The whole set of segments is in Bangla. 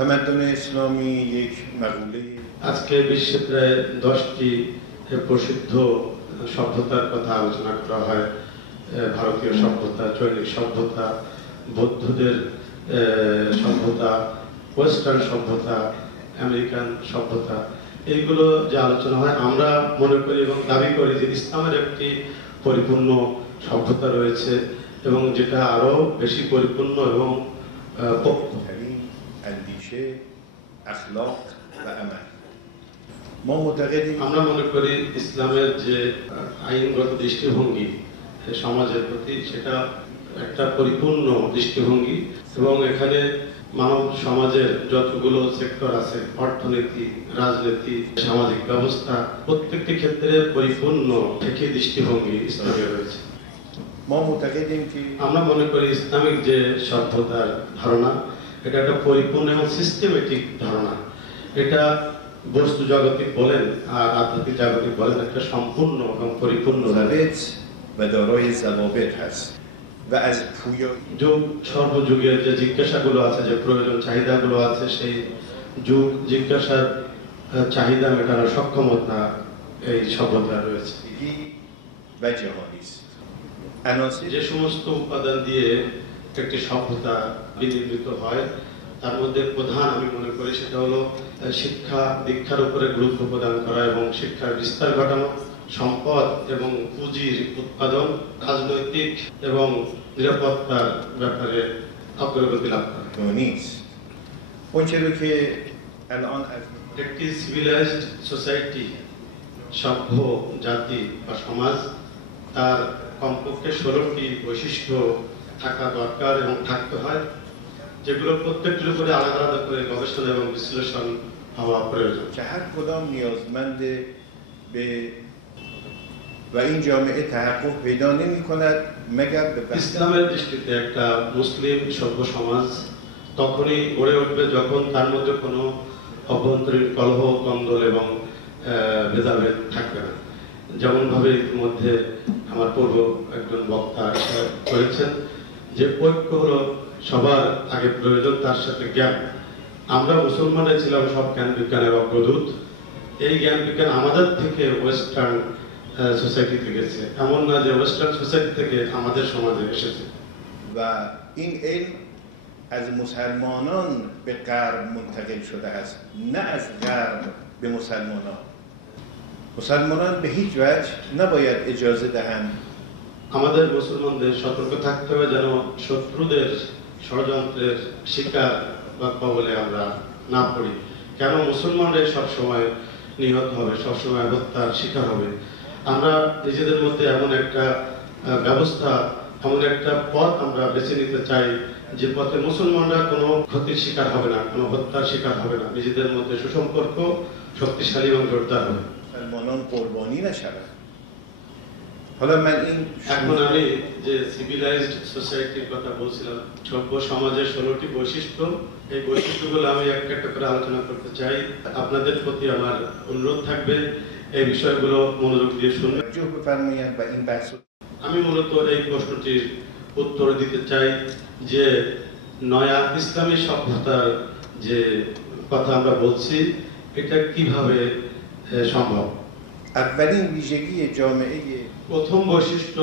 تمدن اسلامی یک مقوله আজকে বিশ্বে প্রায় 10টি প্রসিদ্ধ সভ্যতার কথা আলোচনা করা হয়। ভারতীয় সভ্যতা, চৈনিক সভ্যতা, বৌদ্ধদের সভ্যতা, ওয়েস্টার্ন সভ্যতা, আমেরিকান সভ্যতা, এইগুলো যে আলোচনা হয়, আমরা মনে করি এবং দাবি করি যে ইসলামের একটি পরিপূর্ণ সভ্যতা রয়েছে এবং যেটা আরো বেশি পরিপূর্ণ এবং اندیشه اخلاق و عمل ما معتقدیم আমরা মনে করি ইসলামের যে আইনগত দৃষ্টিভঙ্গি সমাজের প্রতি, সেটা একটা পরিপূর্ণ দৃষ্টিভঙ্গি এবং এখানে মানব সমাজের যতগুলো সেক্টর আছে, অর্থনীতি, রাজনীতি, সামাজিক ব্যবস্থা, প্রত্যেকটি ক্ষেত্রে পরিপূর্ণ থেকে দৃষ্টিভঙ্গি ইসলামে রয়েছে। ما معتقدیم که আমরা মনে করি ইসলামিক যে সভ্যতার ধারণা, এটা একটা পরিপূর্ণ এবং সিস্টেমেটিক ধারণা। এটা বস্তু জাগতিক বলেন আর আধ্যাত্মিক জাগতিক বলেন, একটা সম্পূর্ণ এবং পরিপূর্ণ ثابت و دارای ضوابط هست و از پویایی যুগ সর্বযুগের যে জিজ্ঞাসাগুলো আছে, যে প্রয়োজন চাহিদাগুলো আছে, সেই যুগ জিজ্ঞাসার চাহিদা মেটানোর সক্ষমতা এই সভ্যতা রয়েছে। و جهانی است عناصر যে সমস্ত উপাদান দিয়ে একটি সভ্যতা বিনির্মিত হয়, তার মধ্যে প্রধান আমি মনে করি সেটা হলো শিক্ষা, দীক্ষার উপরে গুরুত্ব প্রদান করা এবং শিক্ষার বিস্তার ঘটানো, সম্পদ এবং পুঁজির উৎপাদন, রাজনৈতিক এবং নিরাপত্তার ব্যাপারে অগ্রগতি লাভ করা। نیست اونچه رو که الان از একটি সিভিলাইজড সোসাইটি, সভ্য জাতি বা সমাজ, তার কমপক্ষে 16টি বৈশিষ্ট্য থাকা দরকার এবং থাকতে হয়, যেগুলো প্রত্যেকটির উপরে আলাদা আলাদা করে গবেষণা এবং বিশ্লেষণ হওয়া প্রয়োজন। که هر کدام نیازمند به و این جامعه تحقق پیدا نمی کند مگر به ইসলামের দৃষ্টিতে একটা মুসলিম সভ্য সমাজ তখনই গড়ে উঠবে যখন তার মধ্যে কোনো অভ্যন্তরীণ কলহ, কন্দল এবং ভেদাভেদ থাকবে না। যেমনভাবে ইতিমধ্যে আমার পূর্ব একজন বক্তা করেছেন যে ঐক্য হলো সবার আগে প্রয়োজন, তার সাথে জ্ঞান। আমরা মুসলমানরা ছিলাম সব জ্ঞান বিজ্ঞানের অগ্রদূত। এই জ্ঞান বিজ্ঞান আমাদের থেকে ওয়েস্টার্ন সোসাইটি থেকে গেছে, এমন না যে ওয়েস্টার্ন সোসাইটি থেকে আমাদের সমাজে এসেছে। و این علم از مسلمانان به غرب منتقل شده است نه از غرب به مسلمانان. مسلمانان به هیچ وجه نباید اجازه دهند আমাদের মুসলমানদের সতর্ক থাকতে হবে যেন শত্রুদের ষড়যন্ত্রের শিকার বা কবলে আমরা না পড়ি। কেন মুসলমানরা সবসময় নিহত হবে, সবসময় হত্যার শিকার হবে? আমরা নিজেদের মধ্যে এমন একটা ব্যবস্থা, এমন একটা পথ আমরা বেছে নিতে চাই যে পথে মুসলমানরা কোনো ক্ষতির শিকার হবে না, কোনো হত্যার শিকার হবে না, নিজেদের মধ্যে সুসম্পর্ক শক্তিশালী এবং জোরদার হবে। مسلمانان قربانی نشود. حالا من این এখন আমি যে সিভিলাইজড সোসাইটির কথা বলছিলাম, সভ্য সমাজের 16টি বৈশিষ্ট্য, এই বৈশিষ্ট্যগুলো আমি একটা একটা করে আলোচনা করতে চাই। আপনাদের প্রতি আমার অনুরোধ থাকবে এই বিষয়গুলো মনোযোগ দিয়ে শুনবেন। توجه بفرمایید و این بحث আমি মূলত এই প্রশ্নটির উত্তর দিতে চাই যে নয়া ইসলামী সভ্যতার যে কথা আমরা বলছি, এটা কিভাবে সম্ভব। اولین ویژگی جامعه প্রথম বৈশিষ্ট্য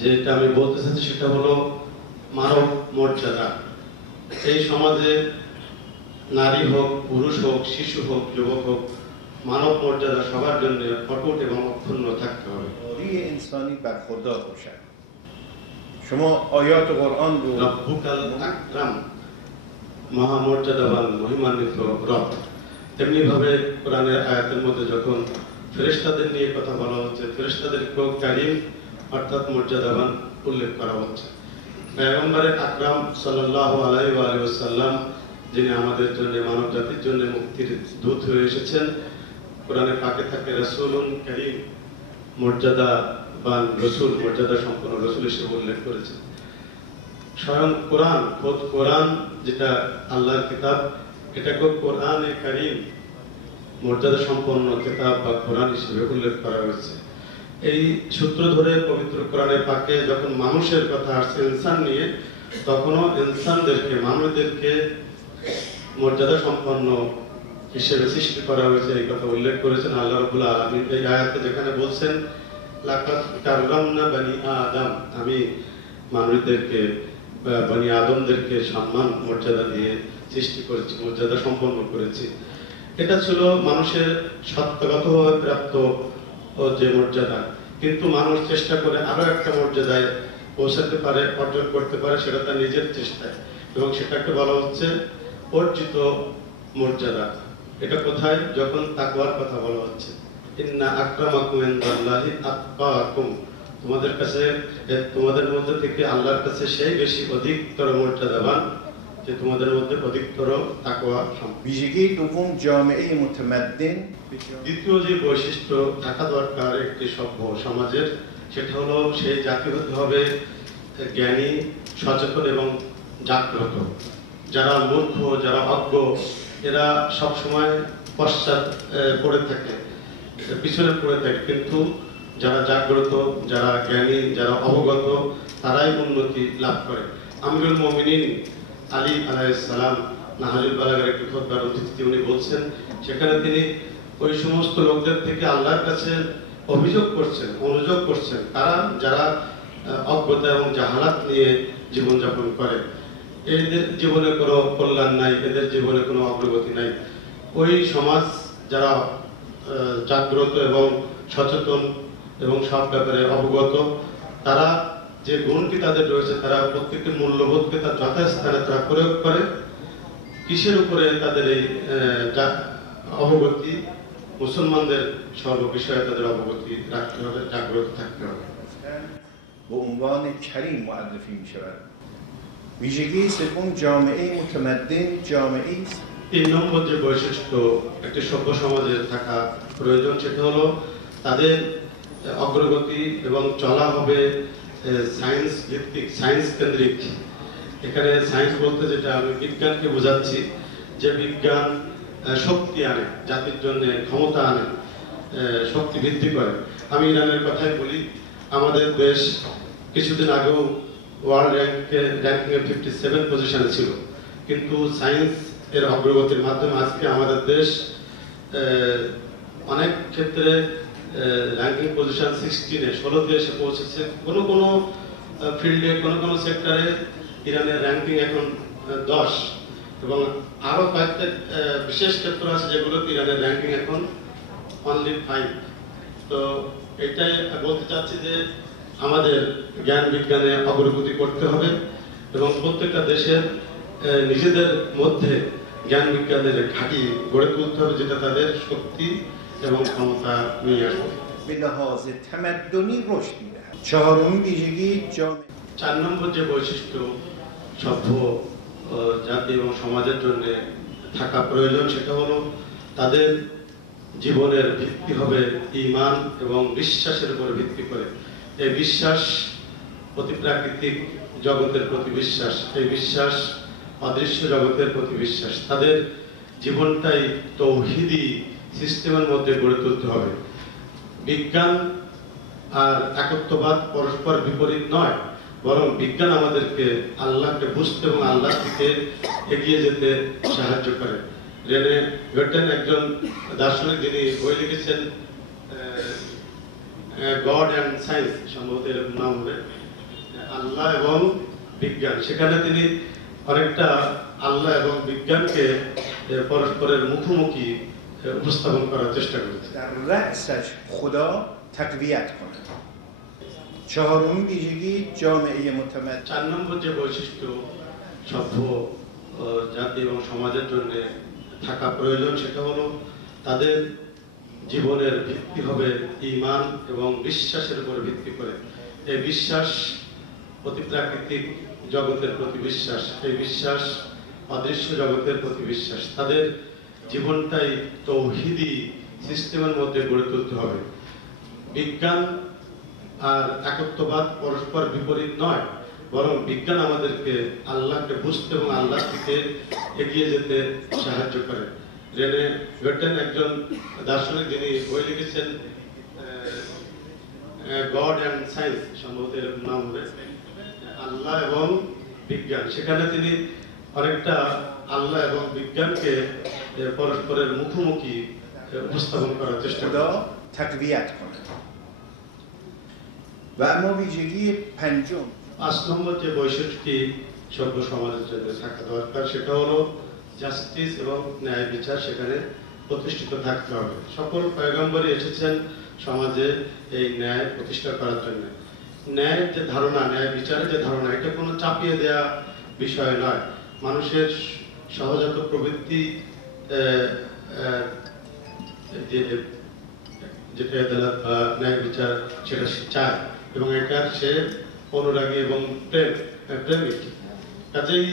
যেটা আমি বলতে চাচ্ছি সেটা হলো মানব মর্যাদা। এই সমাজে নারী হোক, পুরুষ হোক, শিশু হোক, যুবক হোক, মানব মর্যাদা সবার জন্য অটুট এবং অক্ষুণ্ণ থাকতে হবে। روی انسانی برخوردار باشد. شما آیات قرآن رو রব্বুকাল আকরাম, মহামর্যাদাবান, মহিমান্বিত রব। তেমনি ভাবে কোরআনের আয়াতের মধ্যে যখন ফেরেশতাদের নিয়ে কথা বলা হচ্ছে, ফেরেশতাদেরকেও কারীম অর্থাৎ মর্যাদাবান উল্লেখ করা হচ্ছে। পয়গম্বরের আকরাম সাল্লাল্লাহু আলাইহি ওয়া সাল্লাম, যিনি আমাদের জন্য, মানব জাতির জন্য মুক্তির দূত হয়ে এসেছেন, কোরআনে পাকে থাকে রাসূলুন কারীম, মর্যাদাবান রাসূল, মর্যাদা সম্পন্ন রাসূল হিসেবে উল্লেখ করেছেন। স্বয়ং কোরআন, খোদ কোরআন যেটা আল্লাহর কিতাব, এটাকে কোরআনে কারীম, মর্যাদা সম্পন্ন কিতাব বা কোরআন হিসেবে উল্লেখ করা হয়েছে। এই সূত্র ধরে পবিত্র কোরআনে পাকে যখন মানুষের কথা আসছে, ইনসান নিয়ে, তখনও ইনসানদেরকে, মানুষদেরকে মর্যাদা সম্পন্ন হিসেবে সৃষ্টি করা হয়েছে এই কথা উল্লেখ করেছেন আল্লাহ রাব্বুল আলামিন এই আয়াতে, যেখানে বলছেন লাকাদ কাররামনা বনি আদম, আমি মানুষদেরকে বনি আদমদেরকে সম্মান মর্যাদা দিয়ে সৃষ্টি করেছি, মর্যাদা সম্পন্ন করেছি। এটা ছিল মানুষের সত্যগতভাবে প্রাপ্ত যে মর্যাদা, কিন্তু মানুষ চেষ্টা করে আরো একটা মর্যাদায় পৌঁছাতে পারে, অর্জন করতে পারে, সেটা তার নিজের চেষ্টায়, এবং সেটাকে বলা হচ্ছে অর্জিত মর্যাদা। এটা কোথায়? যখন তাকওয়ার কথা বলা হচ্ছে, ইন্না আকরামাকুম ইনদাল্লাহি আতকাকুম, তোমাদের কাছে, তোমাদের মধ্যে থেকে আল্লাহর কাছে সেই বেশি অধিকতর মর্যাদাবান যে তোমাদের মধ্যে অধিকতর তাকওয়া সম্পন্ন। ویژگی دوم جامعه متمدن দ্বিতীয় যে বৈশিষ্ট্য থাকা দরকার একটি সভ্য সমাজের, সেটা হলো সেই জাতি হতে হবে জ্ঞানী, সচেতন এবং জাগ্রত। যারা মূর্খ, যারা অজ্ঞ, এরা সবসময় পশ্চাৎ পড়ে থাকে, পিছনে পড়ে থাকে, কিন্তু যারা জাগ্রত, যারা জ্ঞানী, যারা অবগত, তারাই উন্নতি লাভ করে। আমিরুল মুমিনিন আলী আলাইহিস সালাম নাহজুল বালাগার একটি খুতবার উদ্ধৃতি উনি বলছেন, সেখানে তিনি ওই সমস্ত লোকদের থেকে আল্লাহর কাছে অভিযোগ করছেন, অনুযোগ করছেন, তারা যারা অজ্ঞতা এবং জাহালাত নিয়ে জীবনযাপন করে, এদের জীবনে কোনো কল্যাণ নাই, এদের জীবনে কোনো অগ্রগতি নাই। ওই সমাজ যারা জাগ্রত এবং সচেতন এবং সব ব্যাপারে অবগত, তারা যে গুণটি তাদের রয়েছে, তারা প্রত্যেকটি মূল্যবোধকে তার যথাস্থানে তারা প্রয়োগ করে। কিসের উপরে তাদের এই অবগতি? মুসলমানদের সর্ব বিষয়ে তাদের অবগতি রাখতে হবে, জাগ্রত থাকতে হবে। به عنوان کریم معرفی می شود. ویژگی سوم جامعه متمدن جامعه است 3 নম্বর যে বৈশিষ্ট্য একটি সভ্য সমাজের থাকা প্রয়োজন, সেটা হলো তাদের অগ্রগতি এবং চলা হবে সায়েন্স ভিত্তিক, সায়েন্স কেন্দ্রিক। এখানে সায়েন্স বলতে যেটা আমি বিজ্ঞানকে বোঝাচ্ছি, যে বিজ্ঞান শক্তি আনে, জাতির জন্য ক্ষমতা আনে, শক্তি বৃদ্ধি করে। আমি ইরানের কথাই বলি, আমাদের দেশ কিছুদিন আগেও ওয়ার্ল্ড র্যাঙ্কিং 57 পজিশনে ছিল, কিন্তু সায়েন্স এর অগ্রগতির মাধ্যমে আজকে আমাদের দেশ অনেক ক্ষেত্রে র্যাঙ্কিং পজিশন 16-এ, 16তে এসে পৌঁছেছে। কোনো কোনো ফিল্ডে, কোনো কোনো সেক্টরে ইরানের র্যাঙ্কিং এখন 10, এবং আরো কয়েকটা বিশেষ ক্ষেত্র আছে যেগুলোতে ইরানের র্যাঙ্কিং এখন অনলি 5। তো এটাই বলতে চাচ্ছি যে আমাদের জ্ঞান বিজ্ঞানে অগ্রগতি করতে হবে, এবং প্রত্যেকটা দেশের নিজেদের মধ্যে জ্ঞান বিজ্ঞানের ঘাঁটি গড়ে তুলতে হবে, যেটা তাদের শক্তি এবং ক্ষমতা নিয়ে আসবে। به لحاظ تمدنی رشد می‌دهد. چهارمین ویژگی جامعه 4 নম্বর যে বৈশিষ্ট্য সভ্য জাতি এবং সমাজের জন্য থাকা প্রয়োজন, সেটা হলো তাদের জীবনের ভিত্তি হবে ঈমান এবং বিশ্বাসের উপর ভিত্তি করে। এই বিশ্বাস অতিপ্রাকৃতিক জগতের প্রতি বিশ্বাস, এই বিশ্বাস অদৃশ্য জগতের প্রতি বিশ্বাস। তাদের জীবনটাই তৌহিদি সিস্টেমের মধ্যে গড়ে তুলতে হবে। বিজ্ঞান আর একত্ববাদ পরস্পর বিপরীত নয়, বরং বিজ্ঞান আমাদেরকে আল্লাহকে বুঝতে এবং আল্লাহ থেকে এগিয়ে যেতে সাহায্য করে। রেনে গটেন একজন দার্শনিক, যিনি বই লিখেছেন গড অ্যান্ড সায়েন্স, সম্ভবত এরকম নাম হবে, আল্লাহ এবং বিজ্ঞান। সেখানে তিনি অনেকটা আল্লাহ এবং বিজ্ঞানকে পরস্পরের মুখোমুখি উপস্থাপন করার চেষ্টা করেছে। در رأسش خدا تقویت کند. چهارمین ویژگی جامعه متمدن 4 নম্বর যে বৈশিষ্ট্য সভ্য জাতি এবং সমাজের জন্য থাকা প্রয়োজন, সেটা হলো তাদের জীবনের ভিত্তি হবে ঈমান এবং বিশ্বাসের উপর ভিত্তি করে। এই বিশ্বাস অতিপ্রাকৃতিক জগতের প্রতি বিশ্বাস, এই বিশ্বাস অদৃশ্য জগতের প্রতি বিশ্বাস। তাদের জীবনটাই তৌহিদি সিস্টেমের মধ্যে গড়ে তুলতে হবে। বিজ্ঞান আর একত্ববাদ পরস্পর বিপরীত নয়, বরং বিজ্ঞান আমাদেরকে আল্লাহকে বুঝতে এবং আল্লাহ থেকে এগিয়ে যেতে সাহায্য করে। রেনে গটেন একজন দার্শনিক, যিনি বই লিখেছেন গড অ্যান্ড সায়েন্স, সম্ভবত এরকম নাম হবে, আল্লাহ এবং বিজ্ঞান। সেখানে তিনি অনেকটা আল্লাহ এবং বিজ্ঞানকে পরস্পরের মুখোমুখি উপস্থাপন করার চেষ্টা করে। خدا تقویت کنه. و اما ویژگی پنجم 5 নম্বর যে বৈশিষ্ট্যটি সভ্য সমাজের জন্য থাকা দরকার সেটা হলো জাস্টিস এবং ন্যায় বিচার সেখানে প্রতিষ্ঠিত থাকতে হবে। সকল পয়গম্বরই এসেছেন সমাজে এই ন্যায় প্রতিষ্ঠা করার জন্য। ন্যায়ের যে ধারণা, ন্যায় বিচারের যে ধারণা, এটা কোনো চাপিয়ে দেওয়া বিষয় নয়। মানুষের সহজাত প্রবৃত্তি যেটা আদালত বা ন্যায় বিচার সেটা সে চায় এবং এটা সে অনুরাগী এবং প্রেমিক। কাজেই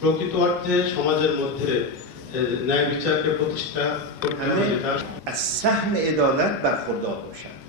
প্রকৃত অর্থে সমাজের মধ্যে ন্যায় বিচারকে প্রতিষ্ঠা করতে হবে যেটা از سهم عدالت برخوردار باشند.